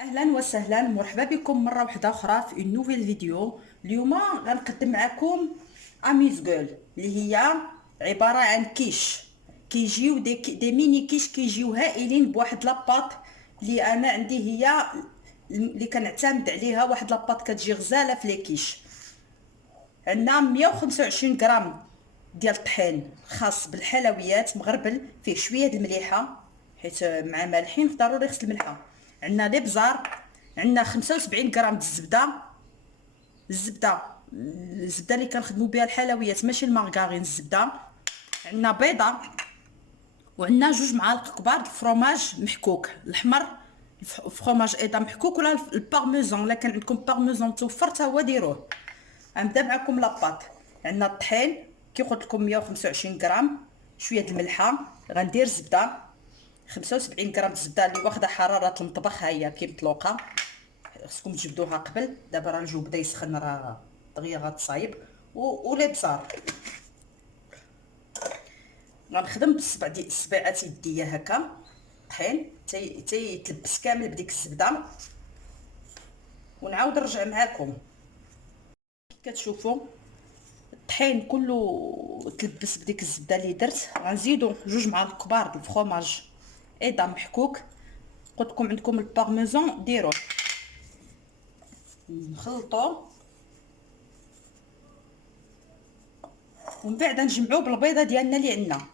اهلا وسهلا، مرحبا بكم مره واحده اخرى في نوفيل فيديو. اليوم غنقدم معكم اميز جول اللي هي عباره عن كيش. كيجيو دي ميني كيش، كيجيو هائلين بواحد لاباط اللي انا عندي، هي اللي كنعتمد عليها. واحد لاباط كتجي غزاله في لي كيش. عندنا 125 غرام ديال الطحين خاص بالحلويات مغربل، فيه شويه د المليحه حيت مع مالحين ضروري خص الملحه. عندنا لي بزار، عندنا 75 غرام د الزبده. الزبده الزبده اللي كنخدموا بها الحلويات ماشي المارغرين، الزبده. عندنا بيضه، وعندنا 2 معالق كبار د الفرomاج محكوك الاحمر. فرomاج ايضا محكوك، ولا البارميزون، الا كان عندكم بارميزون توفر حتى هو ديروه. غنبدا معكم لاباط. عندنا الطحين كي قلت لكم 125 غرام، شويه د الملحه، غندير زبده 75 غرام الزبده اللي واخده حراره المطبخ، ها هي كي مطلوقه. خصكم تجبدوها قبل، دابا راه الجو بدا يسخن، راه دغيا غتصايب. ولي بصار غنخدم بالسبع ديال السبيعات يديا هكا. طحين تيتلبس كامل بديك الزبده، ونعاود نرجع معاكم. كي كتشوفوا الطحين كله تلبس بديك الزبده اللي درت، غنزيدو 2 معالق كبار د الفرomاج ايضا محكوك. قلت لكم عندكم البارميزون ديروه، نخلطو ومن بعد نجمعو بالبيضه ديالنا اللي عندنا.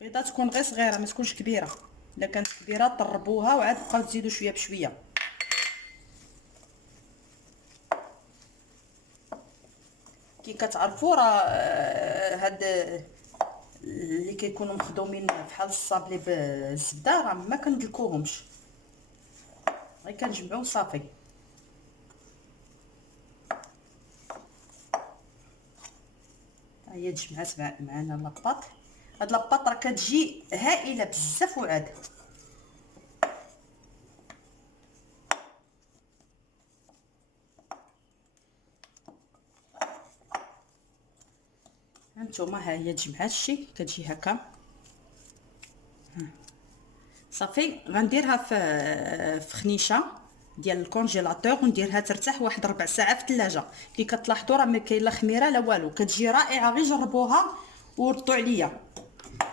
بيضه تكون غير صغيره، ما تكونش كبيره. الا كانت كبيره طربوها وعاد بقاو تزيدوا شويه بشويه. كي كتعرفوا راه هاد اللي كيكونوا مخدومين بحال الصابلي بالزبده راه ما كندلكوهمش، غير كنجمعو صافي. ها هي تجمعات معنا لاباط. هاد لاباط راه كتجي هائله بزاف. وعاد هانتوما، ها هي تجمعات شتي كتجي هكا. صافي غنديرها في خنيشه ديال الكونجيلاتور، ونديرها ترتاح واحد ربع ساعه في الثلاجه. كي كتلاحظوا راه ما كاين لا خميره لا والو، كتجي رائعه. غير جربوها وردوا عليا.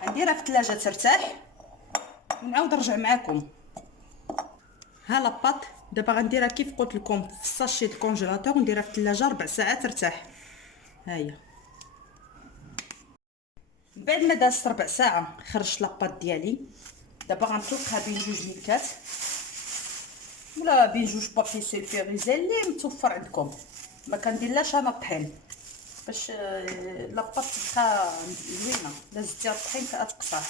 غنديرها في الثلاجه ترتاح ونعاود نرجع معكم. ها لاباط دابا غنديرها كيف قلت لكم في الساشي د كونجيلاتور، ونديرها في الثلاجه ربع ساعه ترتاح. ها هي من بعد ما دازت ربع ساعه خرجت لاباط ديالي. دابا غنطلقها بين 2 ميكات ولا بين 2 بابي سيلفيغيزي اللي متوفر عندكم. ما كنديرلاش انا الطحين باش لاباط تبقى زوينه. الا زدتيها الطحين كتقصر.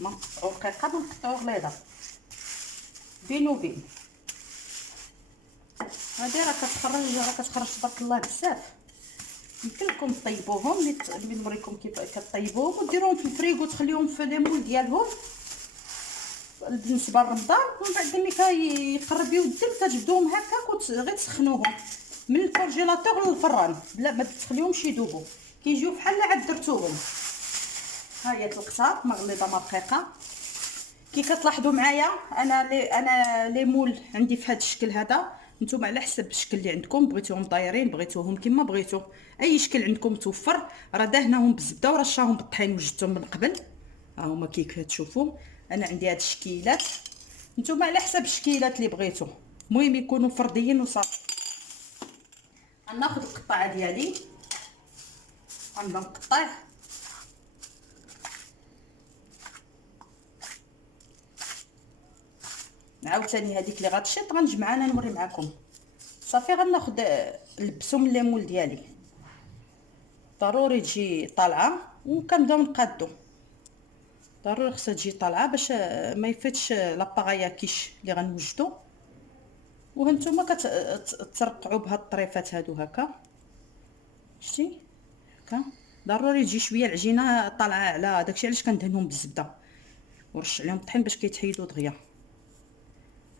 ما نقطعو رقيقه، ما نقطعو غليظه، بين وبين. هادي راه كتخرج تبارك الله بزاف. يمكن لكم طيبوهم اللي نوريكم كيف كطيبوهم، وديروهم في الفريغو، تخليهم في ليمون ديالهم بالنسبه لرمضان. ومن بعد ملي كيقرب يودم كتجبدوهم هكاك غير تسخنوهم من الكونجيلاتور للفران، بلا ما تخليهمش يذوبوا، كيجيو بحال عاد درتوهم. ها هي طلقتها مغليظه ما رقيقه. كي كتلاحظوا معايا انا لي مول عندي في هذا الشكل هذا. نتوما على حسب الشكل اللي عندكم، بغيتوهم دايرين بغيتوهم كما بغيتو، اي شكل عندكم توفر. راه دهناهم بالزبده ورشاهم بالطحين وجدتهم من قبل. ها هما كي كتشوفوا انا عندي هاد الشكيلات. نتوما على حسب الشكيلات اللي بغيتو، المهم يكونوا فرديين وصافي. غناخذ القطعه ديالي غنبدا نقطع. عاوتاني هذيك اللي غتشيط غنجمعها انا نوري معكم. صافي غناخذ نلبسو من ليمول ديالي، ضروري تجي طالعه وكنبداو نقادو. ضروري خصها تجي طالعه باش ما يفيتش لاباغايا كيش اللي غنوجدو. وهانتوما كترقعوا بهاد الطريفات هادو هكا، شتي هكا. ضروري تجي شويه العجينه طالعه على داكشي، علاش كندهنهم بالزبده ورش عليهم الطحين باش كيتحيدوا دغيا.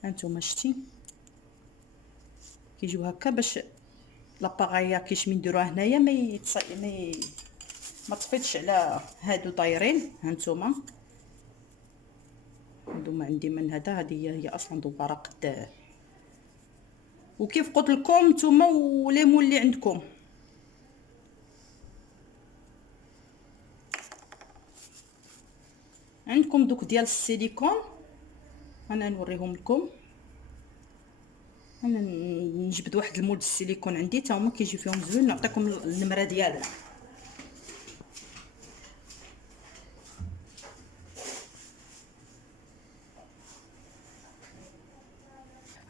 هانتوما شتي كيجيو هكا باش لاباغايا كيش من نديروها هنايا ما ما طفيتش على هادو طايرين. هانتوما هادو ما عندي من هذا، هذه هي اصلا دوباره قد. وكيف قلت لكم نتوما وليمون اللي عندكم. عندكم دوك ديال السيليكون، انا نوريهم لكم. انا نجبد واحد المولد السيليكون عندي تا هما كيجي فيهم زوين. نعطيكم النمره ديالها.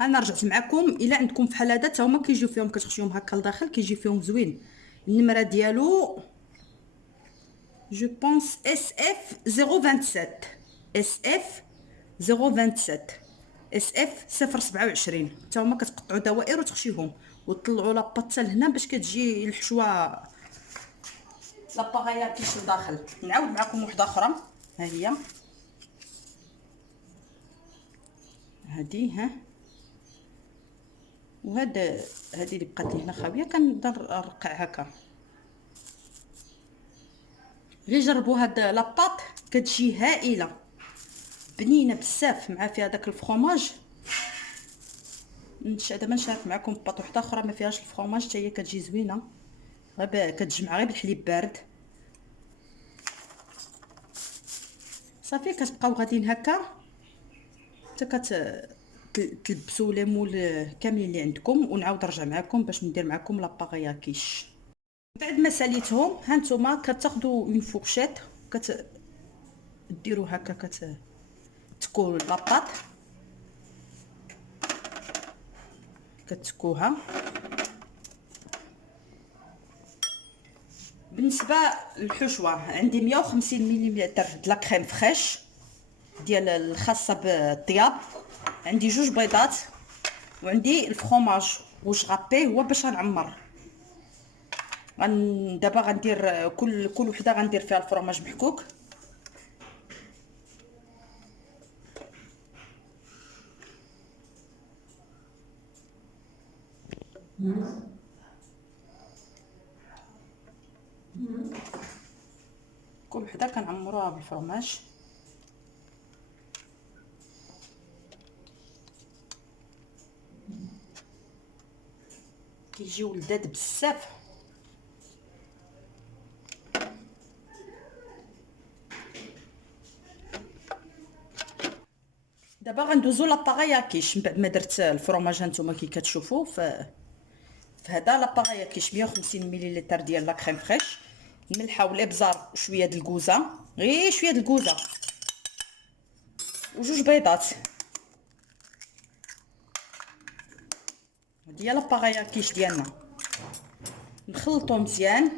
انا رجعت معكم. الا عندكم فحال هذا تا هما كيجيو فيهم، كتخشيهم هكا لداخل كيجي فيهم زوين. النمره ديالو جو بونس اس اف 027 اس اف 027 اس اف 027. تا هما كتقطعوا دوائر وتخشيهم وتطلعوا لاباط حتى لهنا باش كتجي الحشوه لاباغيا كيش لداخل. نعاود معكم وحده اخرى. ها هي هادي. ها وهاد هادي اللي بقات لي هنا خاويه كنبدا نرقع هكا. غير جربوا هاد لاباط كتجي هائله بنينه بزاف مع فيها داك الفرomاج. دابا نشارك معكم باط وحده اخرى ما فيهاش الفرomاج حتى هي كتجي زوينه، غير كتجمع غير بالحليب بارد. صافي كتبقاو غاديين هكا حتى كتلبسوا لي مول كاملين اللي عندكم. ونعاود نرجع معكم باش ندير معكم لاباغيا كيش. بعد ما ساليتهم هانتوما كتاخذوا اون فورشيت ديروا هكا كتكو لاباط كتكوها. بالنسبه للحشوه عندي 150 ملم د لا كريم فريش ديال الخاصه بالطياب، عندي جوج بيضات، وعندي الفرomاج واش غابي هو باش نعمر. دابا غندير كل وحده غندير فيها الفرomاج محكوك. كل وحده كنعمروها بالفرomاج. كيجيو لذاذ بزاف. دابا غندوزو لاباغيا كيش من بعد ما درت الفرomاج. هانتوما كي كتشوفوا في هذا لاباغيا كيش 150 ملل ديال لا كريم فريش، الملحه والابزار وشويه د الكوزه، غير شويه د الكوزه، وجوج بيضات. هادي هي لاباغيا كيش ديالنا. نخلطو مزيان.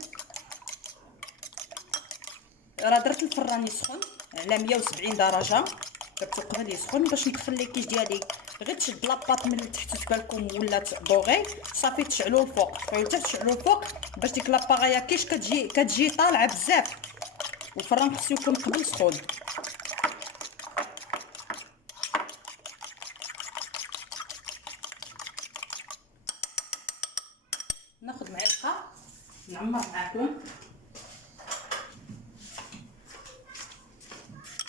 راه درت الفران يسخن على 170 درجه، درتو قبل يسخن باش ندخل لي كيش ديالي. غير تشد لاباط من التحت تبان لكم ولات دوغي، صافي تشعلوه الفوق. حتى تشعلوه الفوق باش ديك لاباغيا كيش كتجي طالعه بزاف. والفران خصو يكون قبل سخون. ناخذ معلقه نعمر معكم.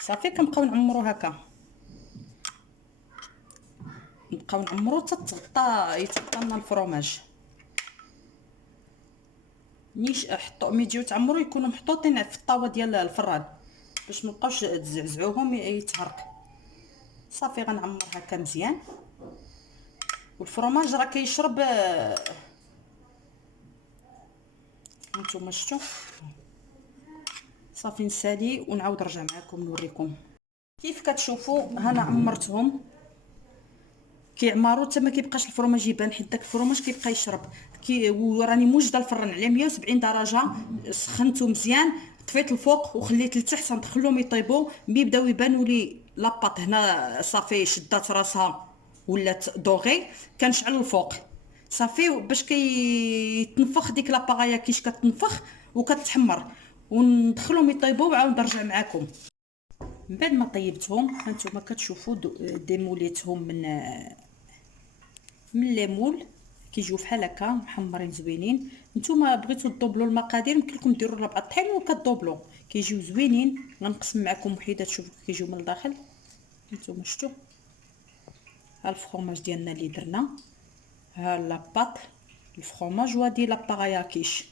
صافي كنبقاو نعمرو هكا، نبقاو نعمرو حتى يتغطى لنا الفرomاج. ملي تجيو تعمرو يكونوا محطوطين في الطاوه ديال الفران باش مابقاوش تزعزعوهم يتحرق. صافي غنعمر هكا مزيان. والفرomاج راه كيشرب. هانتوما شفتوا. صافي نسالي ونعاود نرجع معكم نوريكم. كيف كتشوفوا هنا عمرتهم كيعمروا حتى ما كيبقاش الفرomاج يبان، حيت داك الفرomاج كيبقى يشرب. وراني موجده الفران على 170 درجه، سخنته مزيان، طفيت الفوق وخليت لتحت ندخلهم يطيبوا. ملي بداو يبانوا لي لاباط هنا صافي شدات راسها ولات دوغي، كنشعل الفوق صافي باش كيتنفخ ديك لاباغايا كيش كتنفخ وكتحمر، وندخلهم يطيبوا وعاود نرجع معكم. من بعد ما طيبتهم هانتوما كتشوفوا ديموليتهم من ليمول. كيجيو بحال هكا محمرين زوينين. نتوما بغيتو تدوبلو المقادير يمكن لكم ديروا ربعه الطحين وكدوبلو، كيجيو زوينين. غنقسم معكم وحيده تشوفوا كيجيو من الداخل. نتوما شفتوا ها الفرomاج ديالنا اللي درنا، ها لاباط الفرomاج وهادي لاباغايا كيش.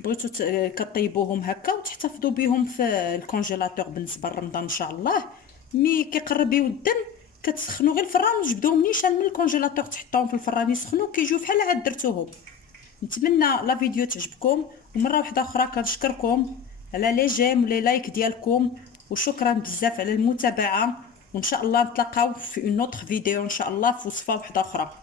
بغيتو كطيبوهم هكا وتحتفظوا بهم في الكونجيلاتور بالنسبه لرمضان ان شاء الله. مي كيقرب يودن كتسخنوا غير الفران وتجبدوهم نيشان من الكونجيلاتور تحطوهم في الفران يسخنوا كيجيو بحال عاد درتوهم. نتمنى لا فيديو تعجبكم، ومره واحده اخرى كنشكركم على لي جيم ولي لايك ديالكم، وشكرا بزاف على المتابعه. وان شاء الله نتلاقاو في اون اوتر فيديو ان شاء الله في وصفه واحده اخرى.